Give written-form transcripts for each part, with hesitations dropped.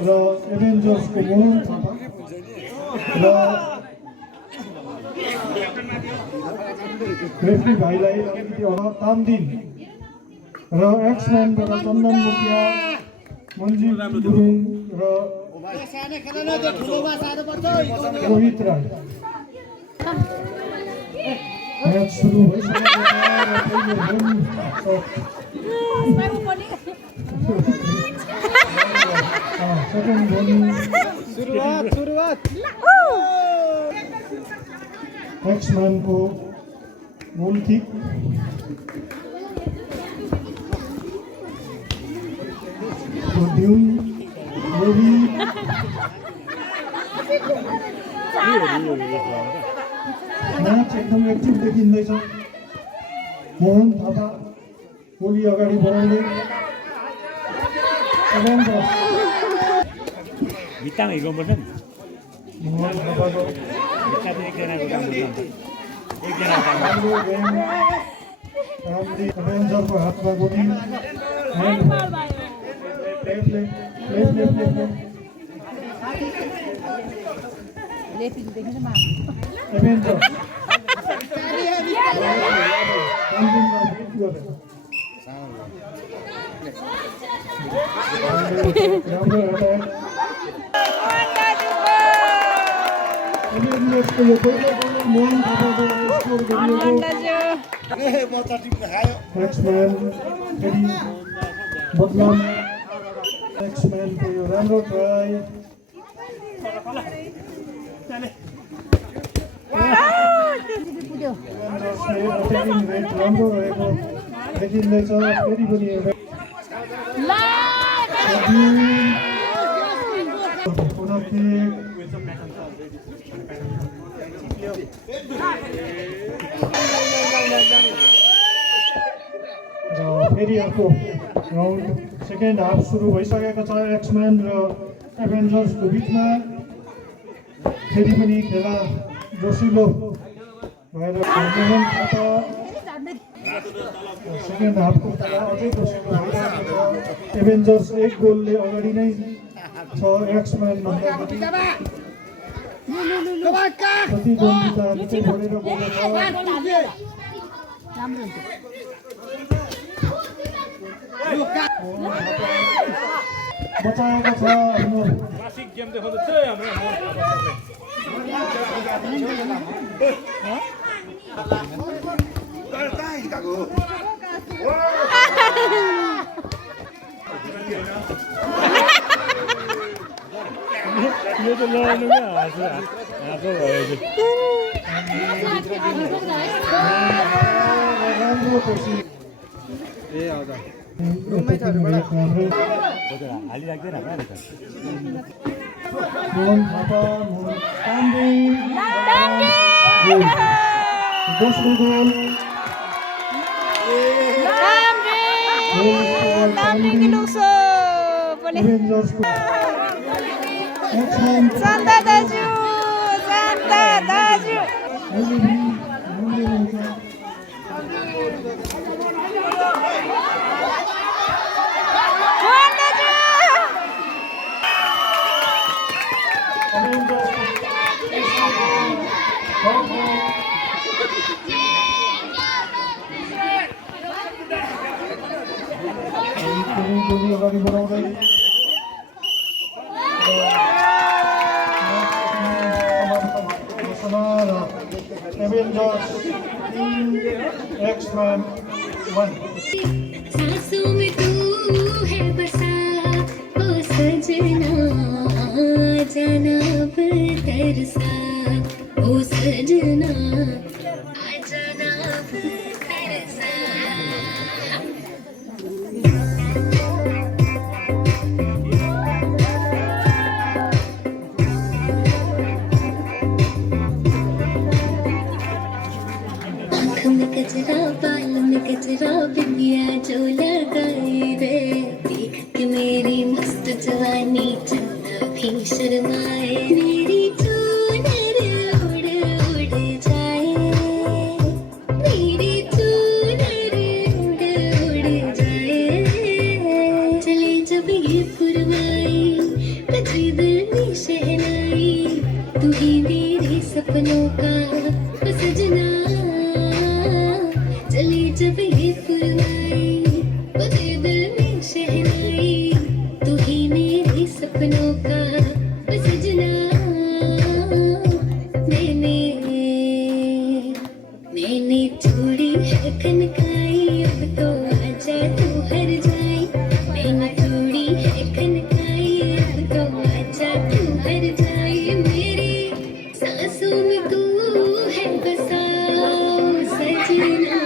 र एभेन्जर्सको मोहन थापा र रेफ्री भाइलाई अलिकति तामदिन र एक्सम्यानबाट चन्दन मुखिया मन्जिल गुरुङ र रोहित राई म्याच सुरु भइसकेको सेकेन्ड बोलिङ एक्सम्यानको गोल किक ड्युन रवि म्याच एकदम एक्टिभ देखिँदैछ मोहन थापा गोली अगाडि बढाउँदै भित्तामा हिर्काउनुपर्छ नि मोहन थापाको एभेन्जरको हातमा गोली एभेन्जर राम्रो एभेन्जर्सको यो पहिलो गोल मोहन थापाबाट स्कोर गरिएको एक्सम्यान फेरि बदलाम एक्सम्यानको यो राम्रो ट्राई एभेन्जर्सले अट्याकिङ रेट राम्रो रहेको देखिँदैछ फेरि पनि फेरि अर्को राउन्ड सेकेन्ड हाफ सुरु भइसकेको छ एक्सम्यान र एभेन्जर्सको बिचमा फेरि पनि खेला जोसिलो भएर मोहन थापा सेकेन्ड हाफको खेला अझै जोसिलो भइरहेको छ एभेन्जर्स एक गोलले अगाडि नै छ एक्सम्यान भन्दा प्रतिद्वन्दिता निकै बढेर गएको छ बचाएको छ आफ्नो क्लासिक गेम देखाउँदैछ हाम्रो यो त लड्नु क्या हाँसो भयो ए हजुर हालिराख्दैन मोहन थापा दोस्रो goal Santa Daju, Santa Daju. Avengers X-Men 1 सांसों में तू है बसा ओ सजना जाना तरसा ओ सजना जाना तरसा कचरा बाल में कचरा बिंदिया जो लगाई रे देख के मेरी मस्त जवानी चंदा भी शर्माए मेरी चूनर उड़ उड़ जाए मेरी चूनर उड़ उड़ जाए चले जब ये पुरवाई खनकाई अब तो आजा तू हर जाए मैंने थोड़ी है खनकाई अब तो आजा तू हर जाए मेरी सांसों में तू है बसा सजना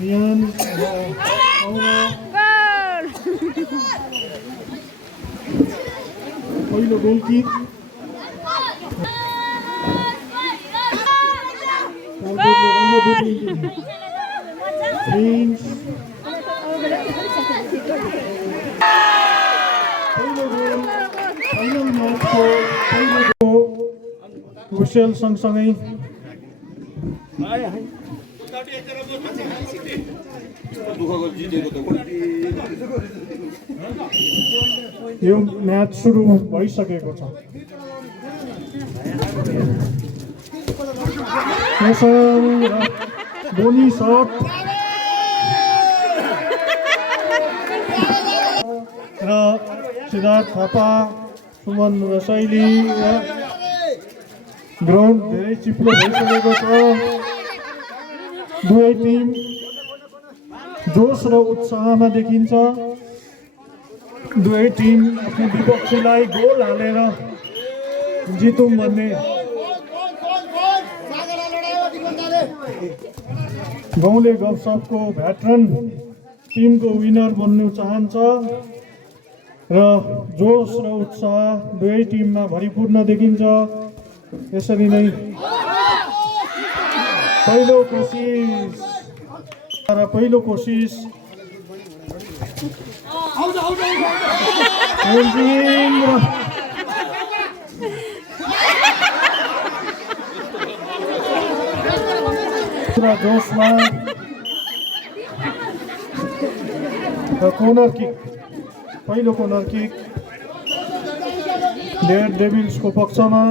रियान र औरा पहिलो गोल किक प्रिन्स पहिलो गोल फाइनल म्याचको पहिलो हुसेल सँगसँगै यो म्याच सुरु भइसकेको छ। धोनी सट र सिद्धार्थ थापा सुमन र शैली र ग्राउन्ड धेरै चिप्लो भइसकेको छ। दुवै टिम जोस र उत्साहमा देखिन्छ। दुवै टिम आफ्नो विपक्षीलाई गोल हालेर जितौँ भन्ने गाउँले गफसपको भेटरन टिमको विनर बन्नु चाहन्छ र जोस र उत्साह दुवै टिममा भरिपूर्ण देखिन्छ। यसरी नै पहिलो कोसिस पुरा जोसमा र कोर्नर किक, पहिलो कोर्नर किक डेयर डेभिल्सको पक्षमा।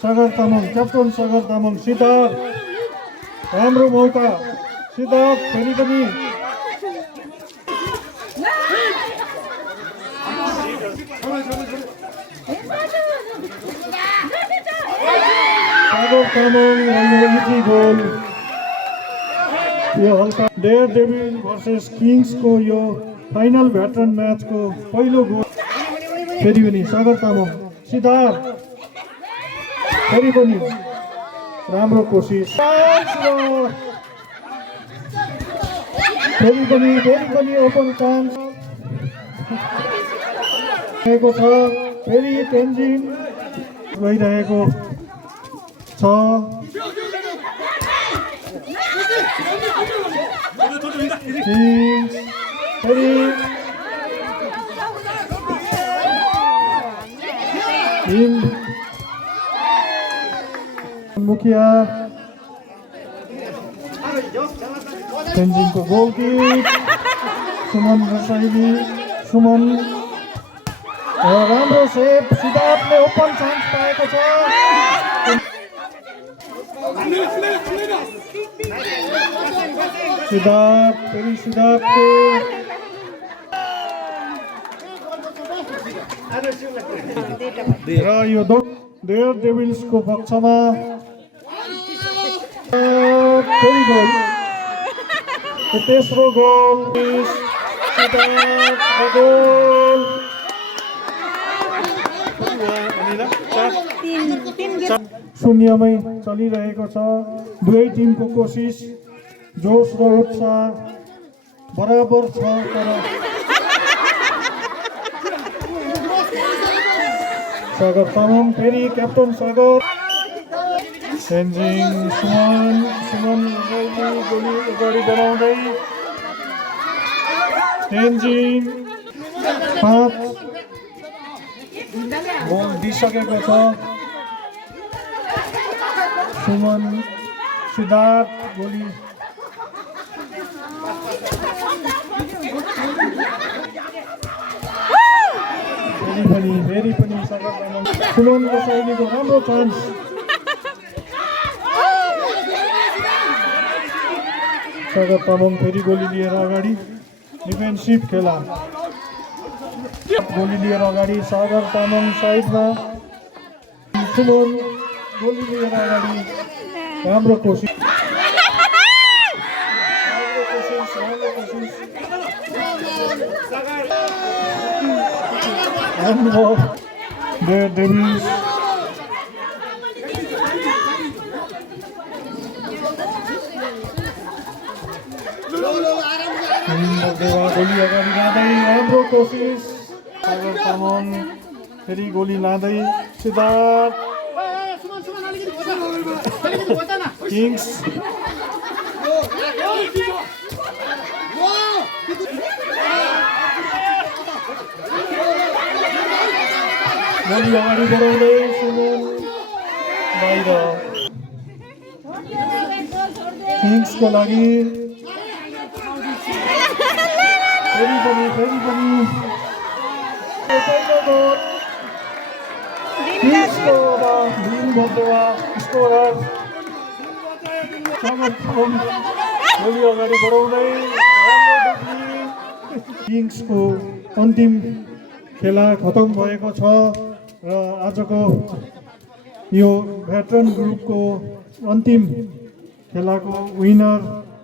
सागर तामाङ, क्याप्टन सागर तामाङ, सिद्धार्थ राम्रो मौका, सिद्धार्थ फेरि पनि सागर तामाङ इजी गोल। यो हल्का डेयर डेभिल भर्सेस किङ्सको यो फाइनल भेटरन म्याचको पहिलो गोल। फेरि पनि सागर तामाङ, सिद्धार्थ फेरि पनि राम्रो कोसिस, फेरि पनि ओपन चान्स रहेको छ। फेरि तेन्जिङ गइरहेको छ। फेरि मुखिया तेन्जिङको गोल किक, सुमन रसाइली, सुमन राम्रो सेभ, सिद्धार्थले ओपन चान्स पाएको छ। सिद्धार्थ फेरि सिद्धार्थको र यो डेयर डेभिल्सको पक्षमा फेरि गोल, तेस्रो गोल, सिद्धार्थको गोल। शून्यमै चलिरहेको छ। दुवै टिमको कोसिस, जोस र उत्साह बराबर छ। तर सागर तामाङ, फेरि क्याप्टन सागर, तेन्जिङ, सुमन गोली अगाडि बढाउँदै, तेन्जिङ 5 गोल दिइसकेको छ। सुमन, सिद्धार्थ गोली फेरि पनि सागर तामाङ, सुमनको शैलीको राम्रो चान्स। सागर तामाङ फेरि गोली लिएर अगाडि, डिफेन्सिभ खेला, गोली लिएर अगाडि, सागर तामाङ साइडमा, सुमन गोली लिएर अगाडि, राम्रो कोसिस, डेयर डेभिल्स गोली अगाडि लाँदै, राम्रो कोसिस, सागर तामाङ फेरि गोली लाँदै, सिद्धार्थ किङ्स गोली अगाडि बढाउँदै, सुमन बाहिर। किङ्सको लागि फेरि पनि पहिलो गोल, किङ्सको भीम बर्देवा स्कोरर सागर तामाङ गोली अगाडि बढाउँदै, किङ्सको अन्तिम खेला खतम भएको छ र आजको यो भेटरन ग्रुपको अन्तिम खेलाको विनर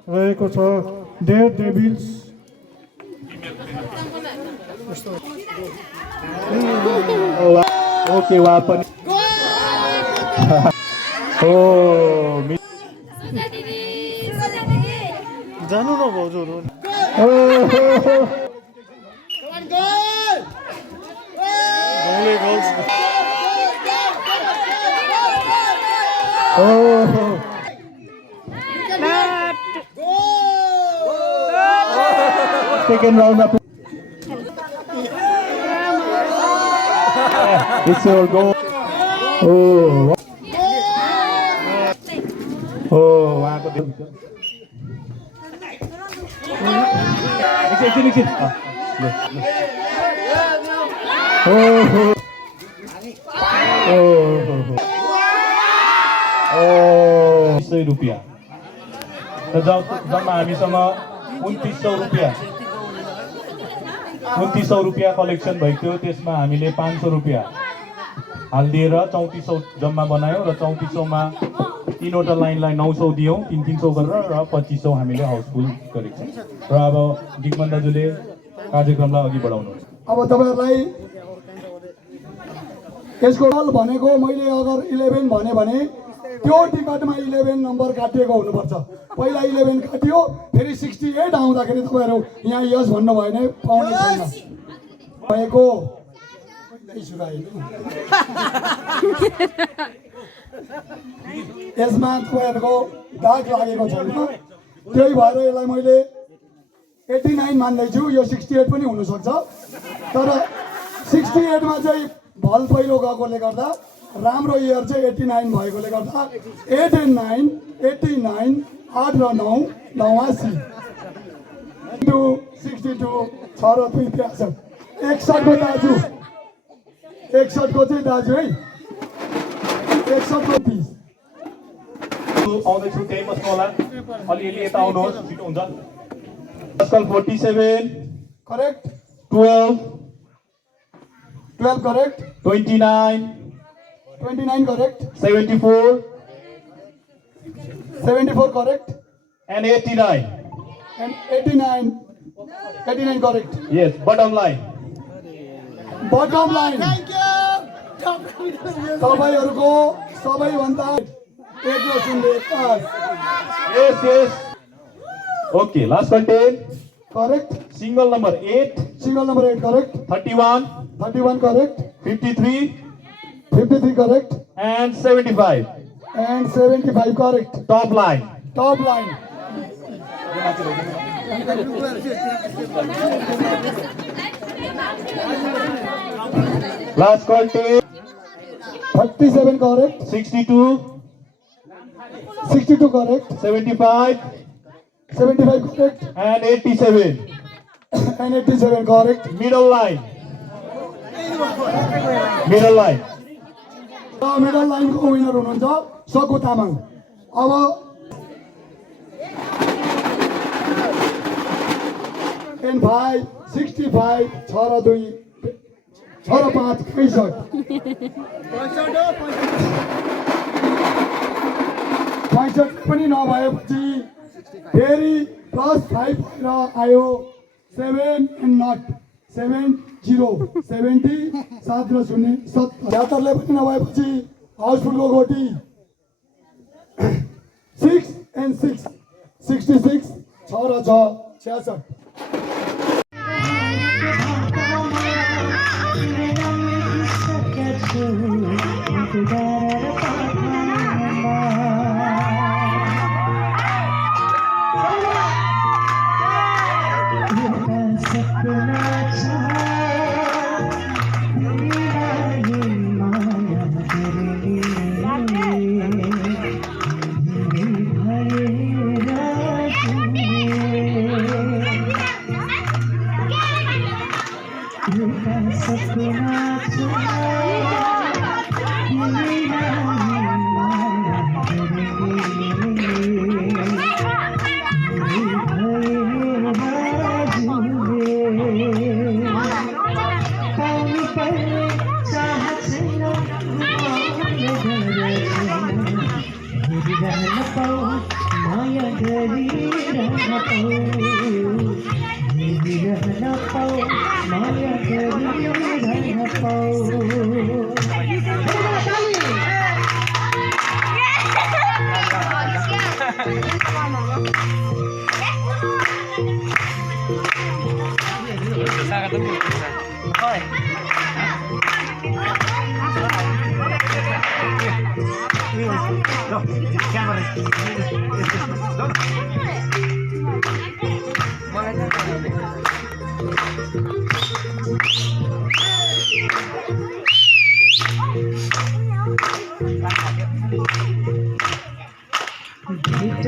रहेको छ डेयर डेभिल्स। ओके वापन जानु न भाउजूहरू Second round of it's your goal. Oh. Oh, उहाँको देख्छु एकछिन Oh. 100 रुपियाँ र जम्मा हामीसँग 2900 रुपियाँ कलेक्सन भएको थियो त्यसमा हामीले 500 रुपियाँ हालिदिएर 3400 जम्मा बनायौँ र 3400 मा तीनवटा लाइनलाई 900 दियौँ 300 गरेर र 2500 हामीले हाउसफुल गरेको छौँ र अब दिगमन दाजुले कार्यक्रमलाई अघि बढाउनुहुन्छ अब तपाईहरुलाई यसको रोल भनेको मैले अगर 11 भने त्यो टिकटमा 11 नम्बर काटिएको हुनुपर्छ पहिला 11 काटियो फेरि 68 आउँदाखेरि तपाईहरु यहाँ यस भन्नु भयो भने पाउने छैन भएको यसमा तपाईहरुको दाग लागेको छैन त्यही भएर यसलाई मैले 89 मान्दैछु यो 68 पनि हुन सक्छ तर 68 मा चाहिँ भल पहिलो गएकोले गर्दा राम्रो इयर चाहिँ 89 भएकोले गर्दा 8 and 9 89 8 र 9 89 into 62 6 र 2 63 61 को दाजु 61 को चाहिँ दाजु है 61 को 30 आउँदैछु त्यही बस्नु होला अलिअलि यता आउनुहोस् छिटो हुन्छ Pascal 47 correct 12 correct 29 correct 74 correct and 89 and 89 correct yes bottom line thank you तपाईहरुको सबैभन्दा एक्लो सुन्ने yes okay last content correct single number 8 correct 31 correct 53 correct and 75 correct top line last content 37 correct 62 correct 75 correct and 87 correct middle line middle line को winner हुनुहुन्छ सकु तामाङ अब an 5 65 6 र 2 6 र 5 65 पनि नभएपछि फेरि प्लस 5 र आयो 7 एन्ड नट 70 70 7 र 0 77 ले पनि नभएपछि हाउसफुलको गोटी 6 एन्ड 6 66 6 र 6 66 Camera.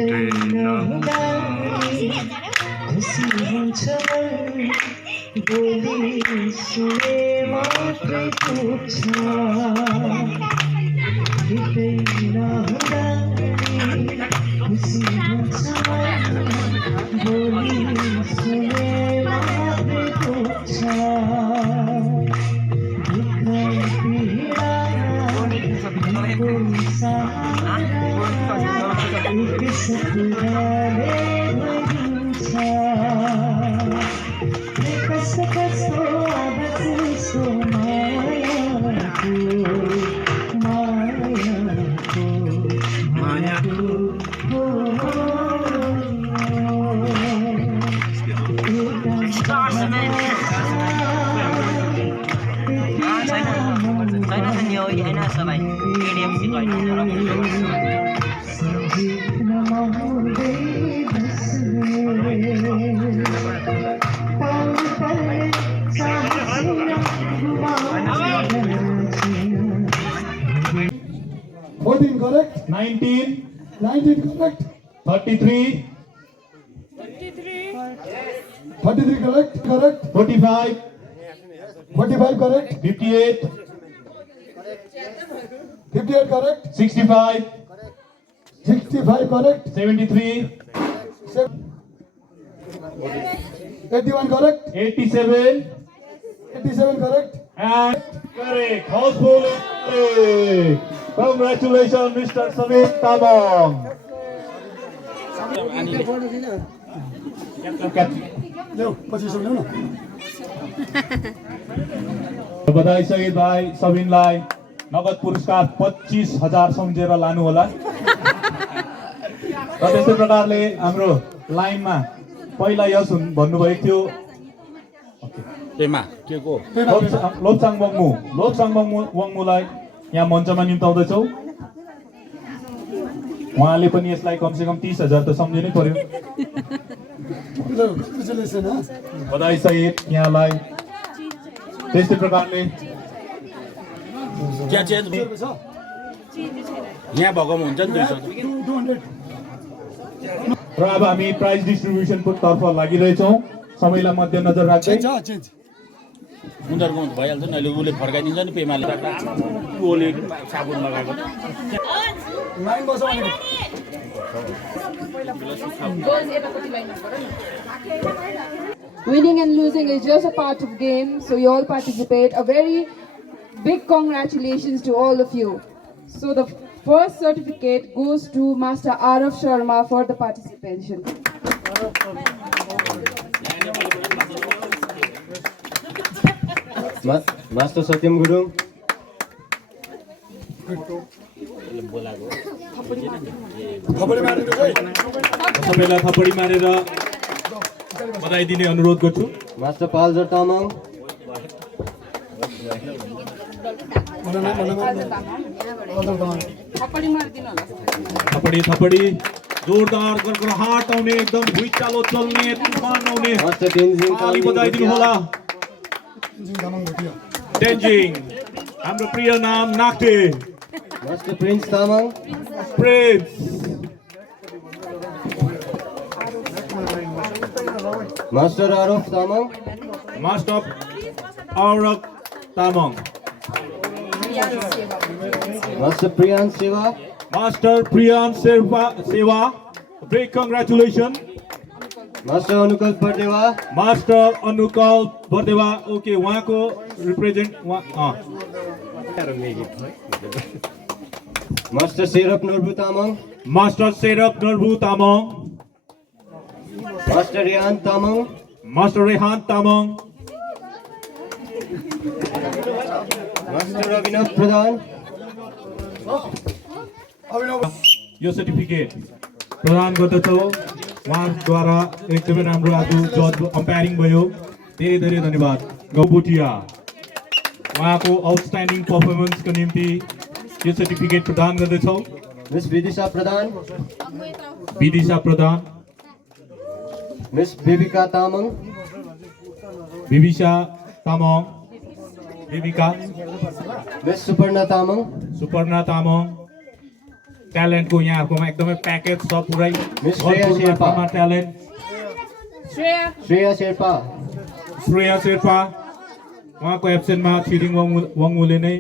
नहुँदा खुसी हुन्छ मन बोली सुने मात्रै पुग्छ हिँड्दै नहुँदा खुसी हुन्छ मन बोली सुने मात्रै पुग्छ correct? 19, 19 correct? 33, 33 correct? Correct? 45, 45 correct? 58, 58 correct? 65, 65 correct? 73, 81 correct? 87, 87 correct? and correct. Houseful. Congratulations, Mr. Samit Tabong. ल्याऊ पछि सुन्नु न बधाई सहित भाइ सबिनलाई नगद पुरस्कार 25,000 सम्झेर लानु होला र त्यस्तै प्रकारले हाम्रो लाइनमा पहिला यस भन्नुभएको थियो लोप्साङ वङमुलाई यहाँ मञ्चमा निम्ताउँदैछौँ उहाँले पनि यसलाई कमसेकम 30,000 त सम्झिनै पर्यो बधाई सहित यहाँलाई त्यस्तै प्रकारले यहाँ भएको हुन्छ नि 200 र अब हामी प्राइज डिस्ट्रिब्युसनको तर्फ लागिरहेछौँ समयलाई मध्यनजर राख्दै उनीहरूको भइहाल्छ नि अहिले उसले फर्काइदिन्छ नि पेमाले ओले साबुन लगाएको Winning and losing is just a part of game, so you all participate. A very big congratulations to all of you. So the first certificate goes to Master Araf Sharma for the participation. Master Satyam Guru. सबैलाई थपडी मारेर बधाई दिने अनुरोध गर्छु Master Palzar Tamang. थपडी जोरदार गरगराहट आउने एकदम भुइँचालो चल्ने तुफान आउने Master Tenzing ताली बजाइदिनु होला तेन्जिङ हाम्रो प्रिय नाम नाक्टे Master Prince Tamang. Prince Master Araf Tamang. Master औरक Tamang Master Priyan Seva. Master Priyan Seva big congratulation Master Anukal Pardeva. Master Anukal Bardeva okay उहाँको represent Master Serap Nurbu Tamang. Master Serap Norbu Tamang Master Rian Tamang. Master Rehan Tamang Master Abhinav Pradhan. यो certificate प्रदान गर्दछौँ उहाँद्वारा एकदमै राम्रो आज जज umpiring भयो धेरै धेरै धन्यवाद गौबुटिया उहाँको आउटस्ट्यान्डिङ पर्फर्मेन्सको निम्ति यो सर्टिफिकेट प्रदान गर्दछौँ Miss Vidisha Pradhan. विदिशा प्रधान Miss Bibika Tamang. विविशा Tamang विविका Miss Suparna Tamang. Suparna Tamang ट्यालेन्टको यहाँहरूकोमा एकदमै प्याकेज छ पुरै मिस श्रेया शेर्पा। ट्यालेन्ट श्रेया शेर्पा श्रेया शेर्पा उहाँको एब्सेन्टमा छिरिङ वाङ्मुले नै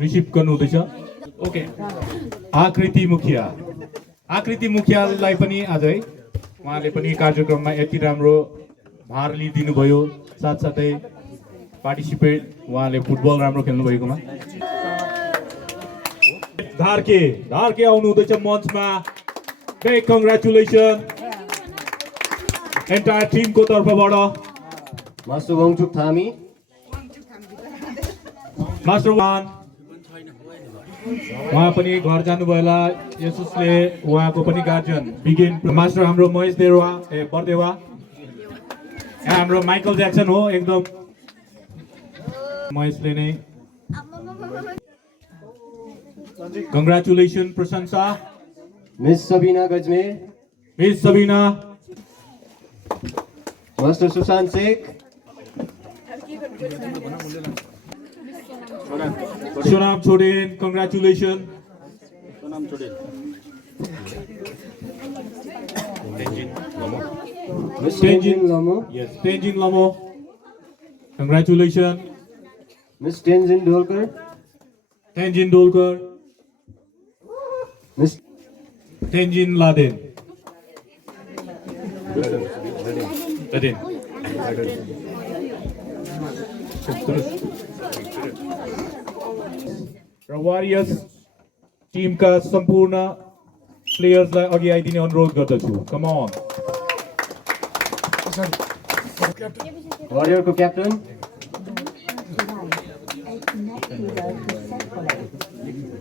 रिसिभ गर्नुहुँदैछ। ओके आकृति मुखियालाई पनि आजै उहाँले पनि कार्यक्रममा यति राम्रो भार लिइदिनु भयो, साथसाथै पार्टिसिपेट उहाँले फुटबल राम्रो खेल्नु भएकोमा। धार्के आउनु हुँदैछ मञ्चमा। बिग कङ्ग्रेचुलेसन एन्टायर टिमको तर्फबाट। मास्टर वङचुक थामी मास्टर वान उहाँ पनि घर जानुभयो होला। यसुसले उहाँको पनि गार्जियन बिगिन मास्टर हाम्रो महेश बर्देवा हाम्रो माइकल ज्याक्सन हो एकदम। महेशले नै कङ्ग्रेचुलेसन प्रशंसा। Miss Sabina Gajmer miss Sabina master Sushant Sheikh Sonam Choden congratulation. Miss Tenzing Lhamo Tenzing Lhamo congratulation. Miss Tenzing Dolkar Tenzin Dolkar miss Tenzin Lhaden र वारियर्स टिमका सम्पूर्ण प्लेयर्सलाई अघि आइदिने अनुरोध गर्दछु। कम अन वारियरको क्याप्टन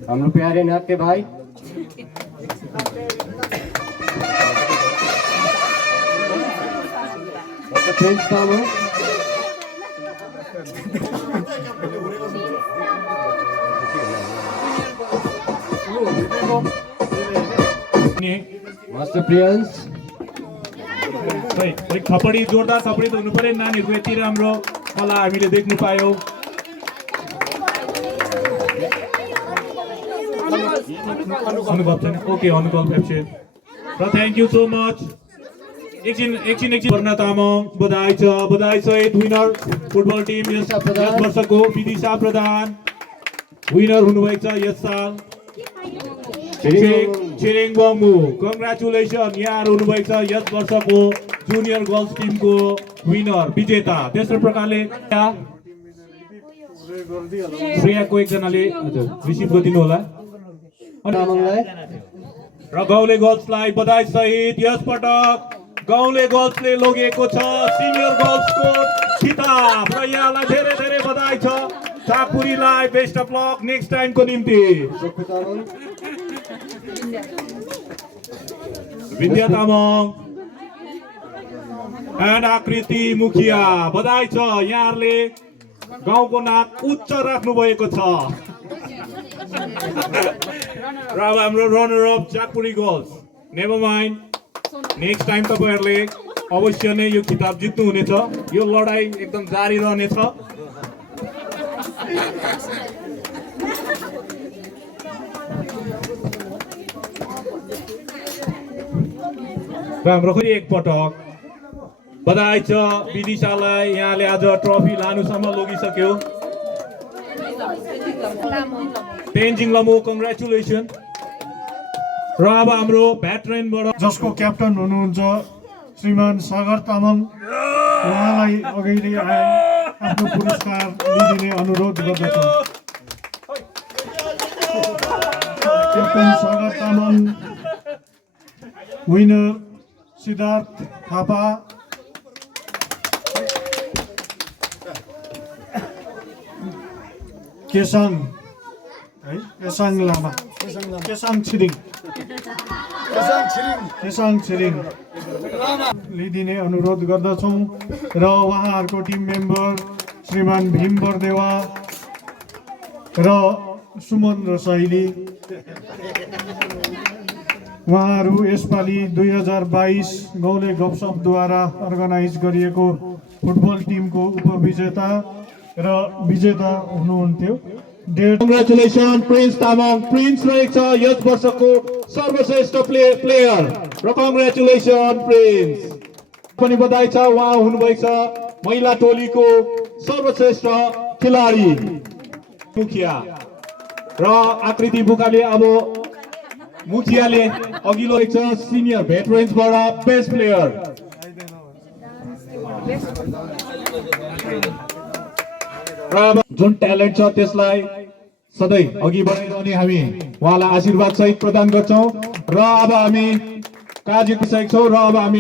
हाम्रो प्यारे नाट्य भाइ प्रिन्स तामाङ मास्टर प्रियन्स थपडी जोरदार थपडी त हुनु पर्यो। नानीहरूको यति राम्रो कला हामीले देख्नु पायौँ। अनुभव छैन। ओके अनुभव एब्सेन्ट र थ्याङ्क यू सो मच। एकछिन वर्ण तामाङ बधाई छ विनर फुटबल टिम यस वर्षको विदिशा प्रधान विनर हुनुभएको छ यस साल। छिरिङ वाङ्मु कङ्ग्रेचुलेसन यहाँहरू हुनुभएको छ यस वर्षको जुनियर गर्ल्स टिमको विनर विजेता। तेस्रो प्रकारले श्रेयाको एकजनाले रिसिभ गरिदिनु होला। र गाउँले गर्ल्सलाई बधाई सहित यस पटक गाउँले गर्ल्सले लगेको छ सिनियर गर्ल्सको खिताब र यहाँलाई धेरै धेरै बधाई छ। चापुरीलाई बेस्ट अफ लक नेक्स्ट टाइमको निम्ति। विद्या तामाङ एन्ड आकृति मुखिया बधाई छ यहाँहरूले गाउँको नाक उच्च राख्नु भएको छ। र अब हाम्रो runner up Chapuri girls never mind next time तपाईँहरूले अवश्य नै यो खिताब जित्नु हुनेछ। यो लडाई एकदम जारी रहनेछ। र हाम्रो फेरि एकपटक बधाई छ विदिशालाई यहाँले आज ट्रफी लानुसम्म लगिसक्यो। तेन्जिङ लमो कङ्ग्रेचुलेसन। र अब हाम्रो भेटरेनबाट जसको क्याप्टन हुनुहुन्छ श्रीमान सागर तामाङ उहाँलाई अगाडि आफ्नो पुरस्कार लिइदिने अनुरोध गर्दछु। क्याप्टन सागर तामाङ विनर सिद्धार्थ थापा केसाङ है केसाङ लामा केसाङ छिरिङ लिइदिने अनुरोध गर्दछौँ। र उहाँहरूको टिम मेम्बर श्रीमान भीम बर्देवा र सुमन रसाइली उहाँहरू यसपालि 2022 गाउँले गपसपद्वारा अर्गनाइज गरिएको फुटबल टिमको उपविजेता र विजेता हुनुहुन्थ्यो। Congratulation prince Tamang. प्रिन्स रहेछ यस वर्षको सर्वश्रेष्ठ प्लेयर र कङ्ग्रेचुलेसन प्रिन्स पनि बधाई छ। उहाँ हुनुभएको छ महिला टोलीको सर्वश्रेष्ठ खेलाडी मुखिया र आकृति बुकाले अब मुखियाले अघिल्लो छ सिनियर भेटरेन्सबाट बेस्ट प्लेयर र अब जुन ट्यालेन्ट छ त्यसलाई सधैँ अघि बढाइरहने हामी उहाँलाई आशीर्वाद सहित प्रदान गर्छौँ र अब हामी कार्य सकेका छौँ र अब हामी